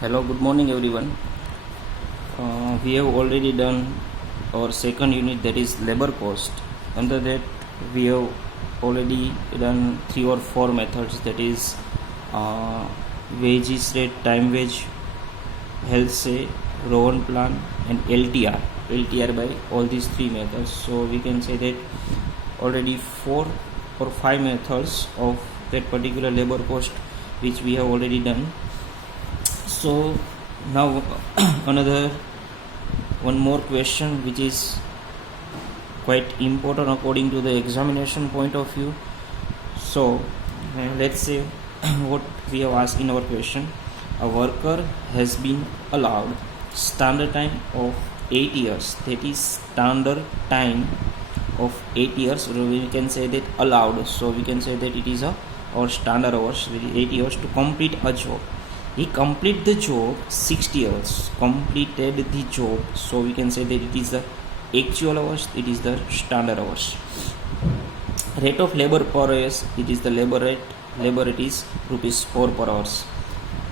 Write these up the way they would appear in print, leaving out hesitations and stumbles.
Hello, good morning everyone. We have already done our second unit, that is labor cost. Under that we have already done 3 or 4 methods, that is wages rate, time wage, health say, Rowan plan and LTR by all these 3 methods. So we can say that already 4 or 5 methods of that particular labor cost which we have already done. So now another one more question which is quite important according to the examination point of view. So let's say what we have asked in our question: a worker has been allowed standard time of 8 years, that is standard time of 8 years, or we can say that allowed, so we can say that it is our standard hours, 8 years to complete a job. He completed the job 60 hours, completed the job, so we can say that it is the actual hours, it is the standard hours. Rate of labor per hours, it is the labor rate is rupees 4 per hours.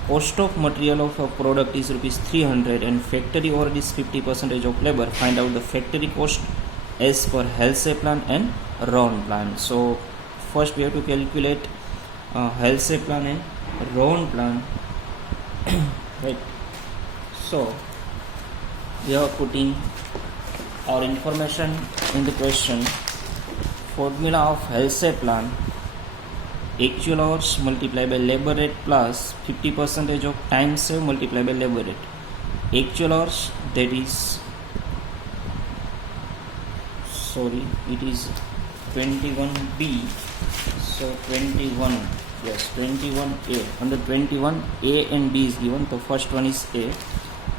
Cost of material of a product is rupees 300 and factory overhead is 50% of labor. Find out the factory cost as per Halsey plan and Rowan plan. So first we have to calculate Halsey plan and Rowan plan. Right, so we are putting our information in the question. Formula of Halsey plan: actual hours multiplied by labor rate plus 50% of time saved multiplied by labor rate. Actual hours, that is it is 21B. So 21A. Under 21, A and B is given. The first one is A.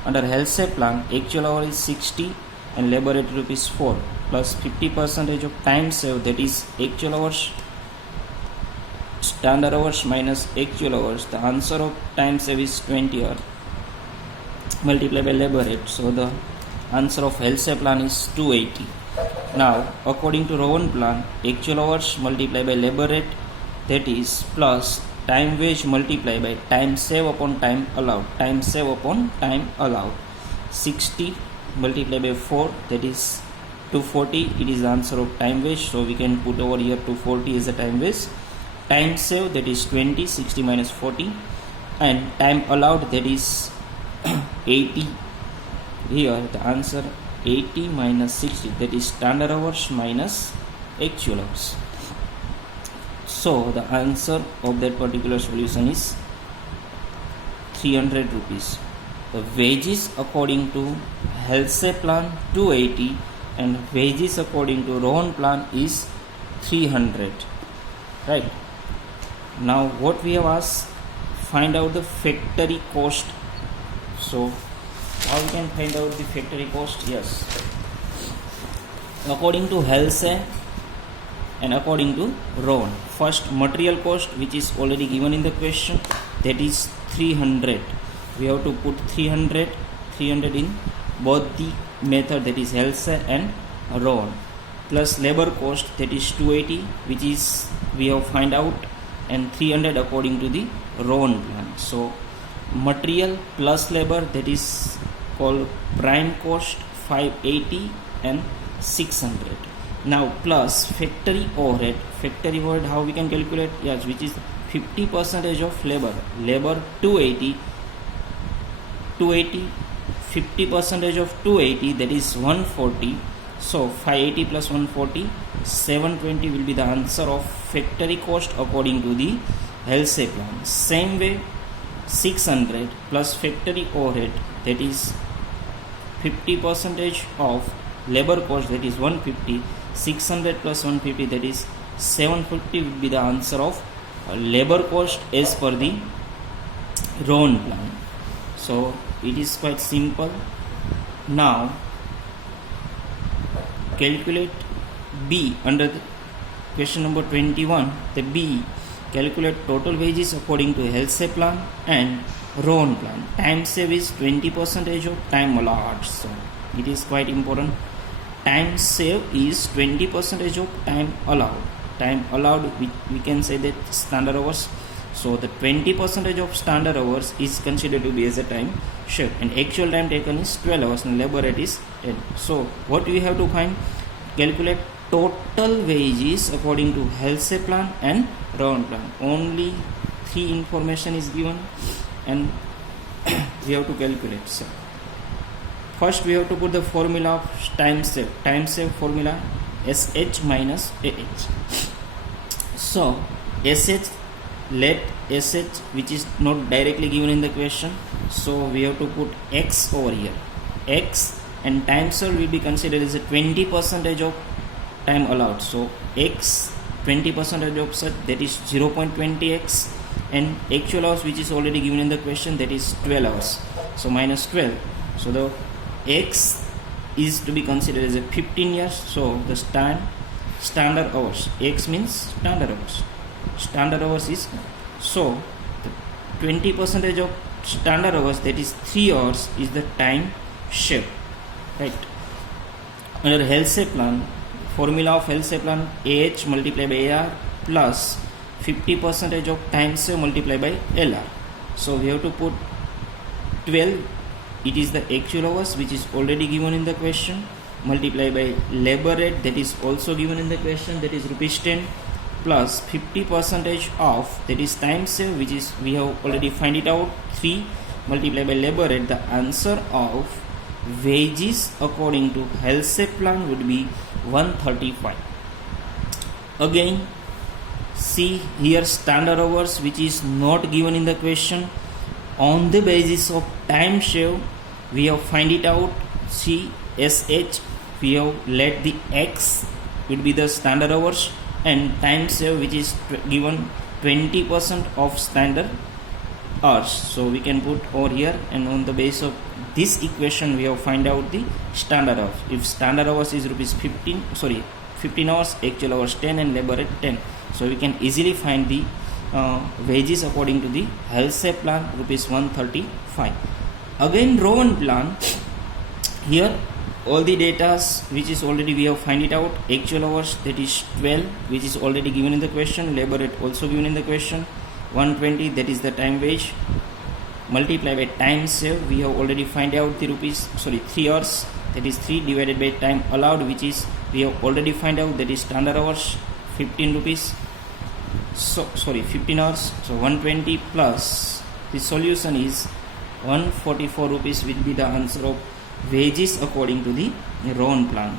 Under Halsey plan, actual hour is 60 and labor rate rupees 4 plus 50% of time saved, that is actual hours, standard hours minus actual hours. The answer of time saved is 20 hours multiplied by labor rate. So the answer of Halsey plan is 280. Now according to Rowan plan, actual hours multiplied by labor rate, that is plus time wage multiplied by time save upon time allowed. 60 multiplied by 4, that is 240. It is the answer of time wage, so we can put over here 240 as a time wage. Time save, that is 20, 60 minus 40, and time allowed, that is 80. Here the answer 80 minus 60, that is standard hours minus actual hours. So the answer of that particular solution is 300 rupees. The wages according to Halsey plan 280 and wages according to Rowan plan is 300. Right. Now what we have asked, find out the factory cost. So how we can find out the factory cost? Yes, according to Halsey and according to Rowan. First, material cost, which is already given in the question, that is 300. We have to put 300 in both the method, that is Halsey and Rowan, plus labor cost, that is 280, which is we have find out, and 300 according to the Rowan plan. So material plus labor, that is called prime cost, 580 and 600. Now plus factory overhead. Factory overhead, how we can calculate? Yes, which is 50% of labor. Labor 280, 50% of 280, that is 140. So 580 plus 140, 720 will be the answer of factory cost according to the Halsey plan. Same way 600 plus factory overhead, that is 50% of labor cost, that is 150. 600 plus 150, that is 750 will be the answer of labor cost as per the Rowan plan. So it is quite simple. Now calculate B under the question number 21. The B, calculate total wages according to Halsey plan and Rowan plan. Time save is 20% of time allowed, so it is quite important. Time save is 20% of time allowed. We can say that standard hours. So the 20% of standard hours is considered to be as a time shift, and actual time taken is 12 hours and labor rate is 10. So what we have to find? Calculate total wages according to Halsey plan and Rowan plan. Only 3 information is given and we have to calculate. So first we have to put the formula of time save. Time save formula SH minus AH. So SH, let SH, which is not directly given in the question, so we have to put X over here. X, and time served will be considered as a 20% of time allowed. So X 20% of such, that is 0.20x, and actual hours which is already given in the question, that is 12 hours. So minus 12. So the X is to be considered as a 15 years. So the standard hours, X means standard hours. Standard hours is, so the 20% of standard hours, that is 3 hours, is the time shift, right? Under Halsey plan, formula of Halsey plan, AH multiplied by AR plus 50% of time save multiplied by LR. So we have to put 12, it is the actual hours which is already given in the question, multiplied by labor rate, that is also given in the question, that is rupees 10, plus 50% of, that is time save, which is we have already find it out, 3, multiplied by labor rate. The answer of wages according to Halsey plan would be 135. Again, see here standard hours which is not given in the question. On the basis of time shave, we have find it out. See SH, we have let the X would be the standard hours, and time save which is given 20% of standard hours. So we can put over here, and on the basis of this equation we have find out the standard hours. If standard hours is rupees 15 hours, actual hours 10, and labor rate 10. So we can easily find the wages according to the Halsey plan, rupees 135. Again Rowan plan, here all the data which is already we have find it out. Actual hours, that is 12, which is already given in the question. Labor rate also given in the question, 120, that is the time wage, multiply by time save, we have already find out the 3 hours, that is 3 divided by time allowed, which is we have already find out, that is standard hours, 15 rupees. So 15 hours, so 120 plus the solution is 144 rupees will be the answer of wages according to the Rowan plan,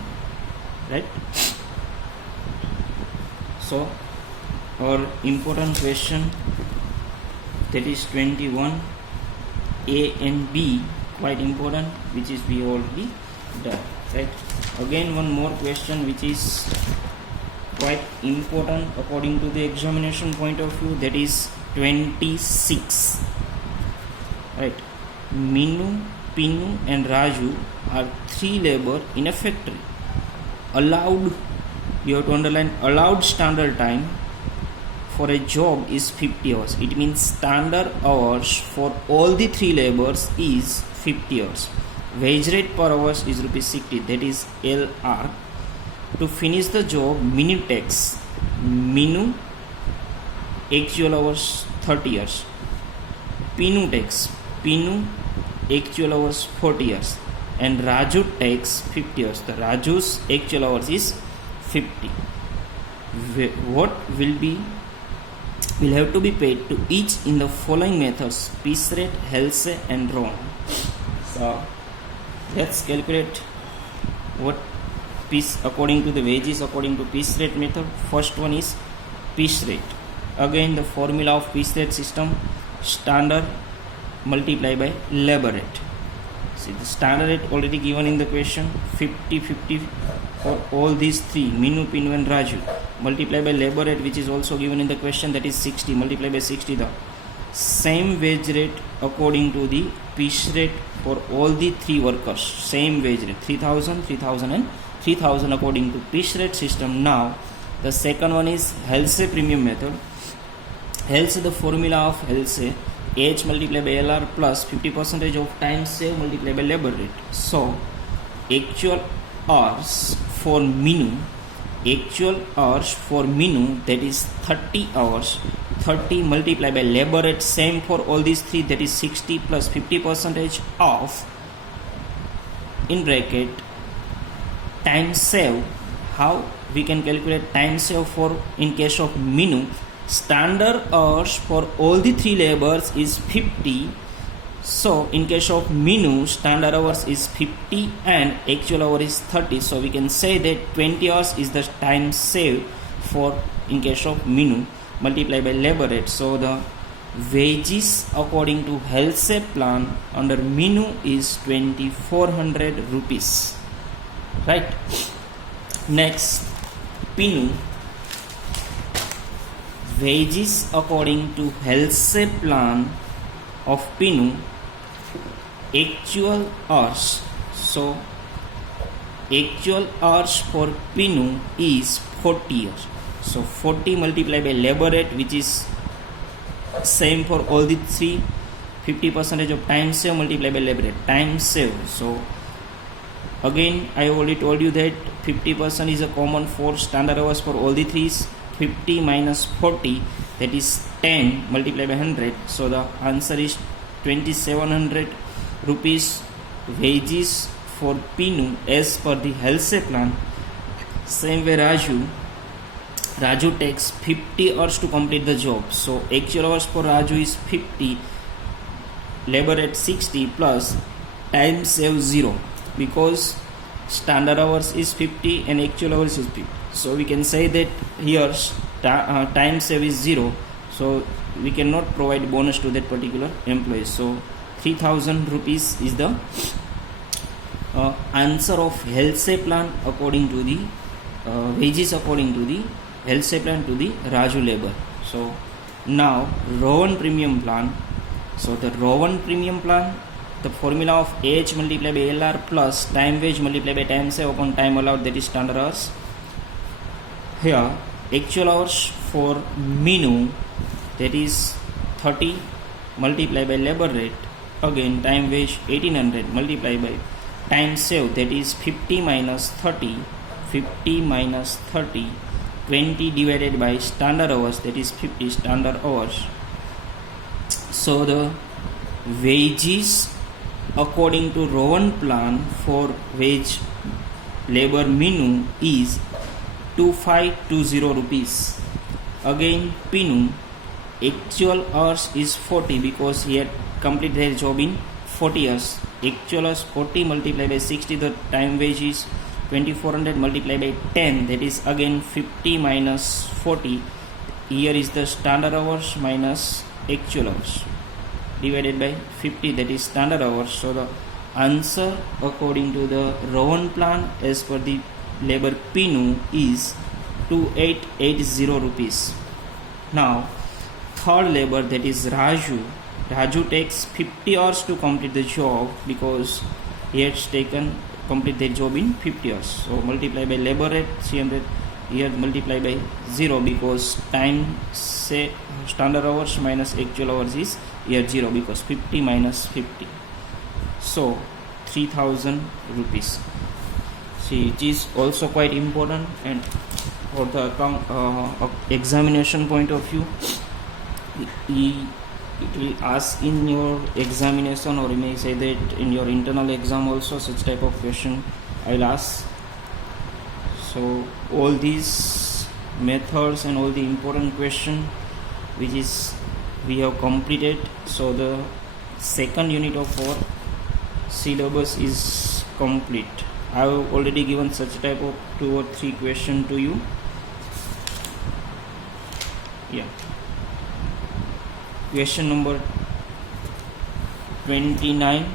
right? So our important question, that is 21 A and B, quite important, which is we already done, right? Again one more question which is quite important according to the examination point of view, that is 26, right? Minu, Pinu and Raju are 3 labor in a factory. Allowed, you have to underline, allowed standard time for a job is 50 hours. It means standard hours for all the 3 labors is 50 hours. Wage rate per hours is rupees 60, that is LR. To finish the job, Minu takes, Minu actual hours 30 hours. Pinu takes, Pinu actual hours 40 hours, and Raju takes 50 hours. The Raju's actual hours is 50. What will have to be paid to each in the following methods: piece rate, Halsey and Rowan. So let's calculate what piece according to the wages according to piece rate method. First one is piece rate. Again the formula of piece rate system, standard multiply by labor rate. See the standard rate already given in the question, 50 for all these 3, Minu, Pinu and Raju, multiply by labor rate which is also given in the question, that is 60, multiply by 60, the same wage rate according to the piece rate for all the 3 workers, same wage rate, 3000, 3000 and 3000 according to piece rate system. Now the second one is Halsey premium method. Halsey, the formula of Halsey, H multiplied by LR plus 50% of time save multiplied by labor rate. So actual hours for Minu, that is 30 hours 30 multiplied by labor rate, same for all these three, that is 60 plus 50% of, in bracket, time save. How we can calculate time save for in case of Minu? Standard hours for all the three labors is 50. So in case of Minu, standard hours is 50 and actual hour is 30. So we can say that 20 hours is the time saved for in case of Minu multiplied by labor rate. So the wages according to HealthSafe plan under Minu is 2400 rupees. Right. Next, Pinu. Wages according to HealthSafe plan of Pinu, actual hours. So actual hours for Pinu is 40 hours. So 40 multiplied by labor rate, which is same for all the three, 50% of time save multiplied by labor rate, time save. So again, I already told you that 50% is a common for standard hours for all the threes. 50 minus 40, that is 10 multiplied by 100. So the answer is 2700 rupees wages for Pinu as per the HealthSafe plan. Same way Raju takes 50 hours to complete the job. So actual hours for Raju is 50, labor at 60 plus time save 0, because standard hours is 50 and actual hours is 50. So we can say that here time save is 0. So we cannot provide bonus to that particular employee. So 3000 rupees is the answer of HealthSafe plan according to the wages according to the HealthSafe plan to the Raju labor. So now Rowan premium plan. So the Rowan premium plan, the formula of AH multiplied by LR plus time wage multiplied by time save upon time allowed, that is standard hours. Here actual hours for Minu, that is 30 multiplied by labor rate, again time wage 1800 multiplied by time save, that is 50 minus 30, 50 minus 30, 20 divided by standard hours, that is 50 standard hours. So the wages according to Rowan plan for wage labor Minu is 2520 rupees. Again Pinu, actual hours is 40 because he had completed his job in 40 hours. Actual hours 40 multiplied by 60, the time wage is 2400 multiplied by 10, that is again 50 minus 40. Here is the standard hours minus actual hours divided by 50, that is standard hours. So the answer according to the Rowan plan as per the labor Pinu is 2880 rupees. Now third labor, that is Raju takes 50 hours to complete the job because he has taken complete the job in 50 hours. So multiply by labor rate 300, here multiply by 0 because time say standard hours minus actual hours is here 0 because 50 minus 50. So 3000 rupees. See, it is also quite important, and for the examination point of view, it will ask in your examination, or you may say that in your internal exam also such type of question I will ask. So all these methods and all the important question which is we have completed. So the second unit of our syllabus is complete. I have already given such type of 2 or 3 question to you. Yeah. Question number 29.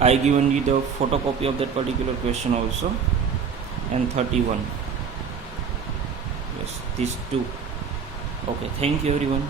I given you the photocopy of that particular question also, and 31. Yes, these two. Okay, thank you everyone.